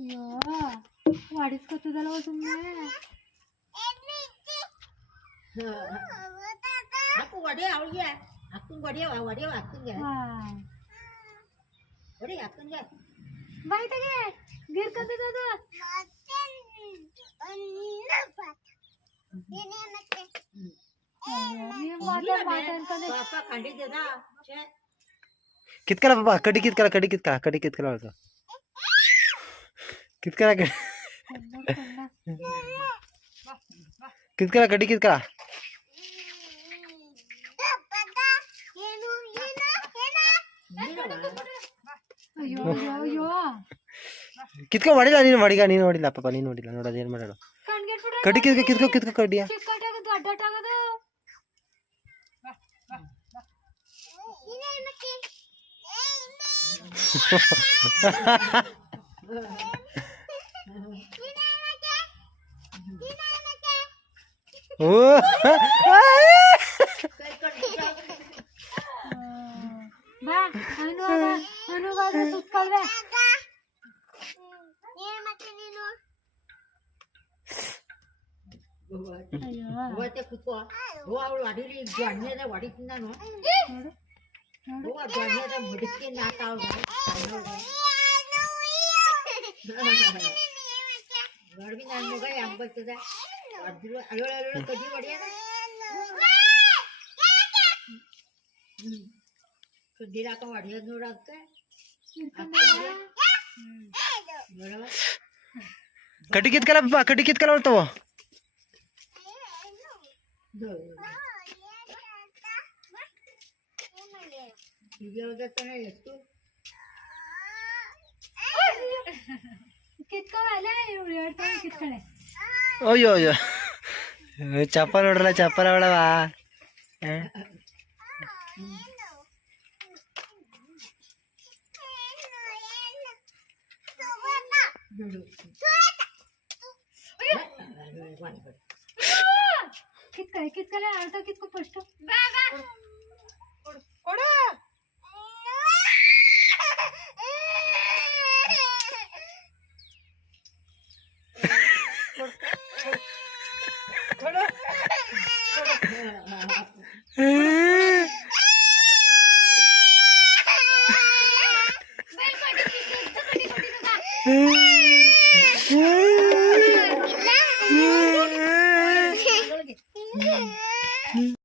ಅಯ್ಯೋ ಮಾಡಿಸ್ಕೊತದಲ್ವ ಸುಮ್ಮನೆ. ಅಕ್ಕ ಒಡೆ ಅವಳಿಗೆ ಅಕ್ಕಂಗೆ ಒಡೆಯವ ಅಕ್ಕಂಗೆ ಒಡೆ ಅಕ್ಕಂಗೆ ಬಾಯ್ತಾಗೆ ಗೀರ್ಕಂತದದು. ಪಾಪ ಕಂಡಿದ್ದದ ಕಿತ್ಕಲ ಪಾಪ ಕಡ್ಡಿ ಕಿತ್ಕಲ ಅವ್ರದ್ದು ಕಿತ್ಕಲ ಕಡ್ಡಿ ಕಿತ್ಕಲ. ಅಯ್ಯೋ ಅಯ್ಯೋ ಅಯ್ಯೋ ಕಿತ್ಕೊ ಮಾಡಿಲ್ಲ ನೀನು ನೋಡಿಲ್ಲ ಪಾಪ ನೀನು ನೋಡಿಲ್ಲ ನೋಡೋದು ಏನು ಮಾಡೋದು. ಕಡ್ಡಿ ಕಿತ್ಕೊ ಕಡ್ಡಿಯ ಅಡ್ಡಾಟಾಗದು. ಬಾ ಅನುಗಾದ್ರೆ ಸುತ್ಕೊಳ್ವೆ. ಇವತ್ತೇ ಕುತ್ಕೋ. ಅವಳು ಅಡಿಲಿ ಗಣ್ಣದ ಹೊಡಿತೀನಿ ನಾನು. ಗಣ್ಣದ ಮುಡುಕಿನ ಆಟ ಗಡ್ಬಿ ನನ್ನ ಮಗ ಹೆಂಗ್ ಬರ್ತದೆ ಅಳೋಳು ಕಡ್ಡಿ ಹೊಡಿಯೋಣ. ಕಡ್ಡಿ ಹಾಕ ಹೊಡಿಯೋದು ನೋಡಕ್ಕೆ ಕಡ್ಡಿ ಕಿತ್ಕಲ ಪಾಪ ಕಡ್ಡಿ ಕಿತ್ಕಲ ಹೊರ್ತಾವ. ಎಷ್ಟು ಕಿತ್ಕೊಳೆ ಕಿತ್ಕೊಳೆ. ಅಯ್ಯೋ ಅಯ್ಯೋ ಚಪ್ಪಲ್ ನೋಡ್ರಲ್ಲ ಚಪ್ಪಲ್ ಅವಳವ. ಕಿತ್ಕೊಳೆ ಅಳ್ತಾ ಕಿತ್ಕೊ ಫಸ್ಟ್.